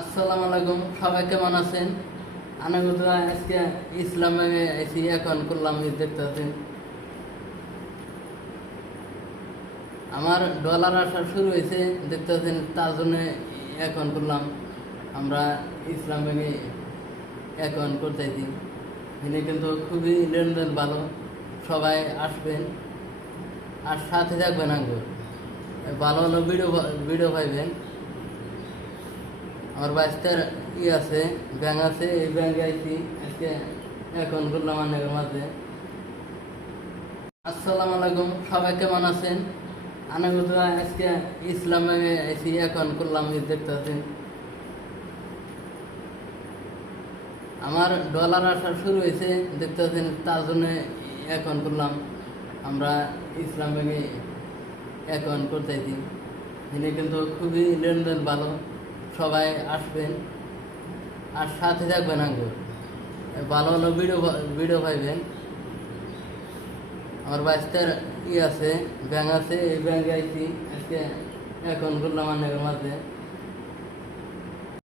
আসসালামু আলাইকুম, সবাই কেমন আছেন? আমি কিন্তু আজকে ইসলামে এসে এখন করলাম, দেখতে পাচ্ছেন আমার ডলার আসা শুরু হয়েছে, দেখতে পাচ্ছেন, তার জন্য এখন করলাম। আমরা ইসলাম ব্যাংকে অ্যাকাউন্ট করতেছি, এখানে কিন্তু খুবই লেনদেন ভালো। সবাই আসবেন আর সাথে থাকবেন, আঙ্গুর ভালো ভালো ভিডিও ভিডিও পাইবেন। আমার বাচ্চার আছে, ব্যাংক আছে, এই ব্যাংকে আইছি আজকে এখন করলাম অনেকের মাঝে। আসসালামু আলাইকুম, সবাই কেমন আছেন? আমি কিন্তু আজকে ইসলাম ব্যাংকে আইছি এখন করলাম, দেখতে পাচ্ছেন আমার ডলার আসা শুরু হয়েছে, দেখতে পাচ্ছেন, তার জন্য এখন করলাম। আমরা ইসলাম ব্যাংকে অ্যাকাউন্ট করতেছি, এখানে কিন্তু খুবই লেনদেন ভালো। সবাই আসবেন আর সাথে থাকবেন, আঙ্গুর ভালো ভালো ভিডিও পাইবেন। আমার বাচ্চার আছে, ব্যাংক আছে, এই ব্যাংকে আইছি আজকে এখন করলাম অনেকের মাঝে।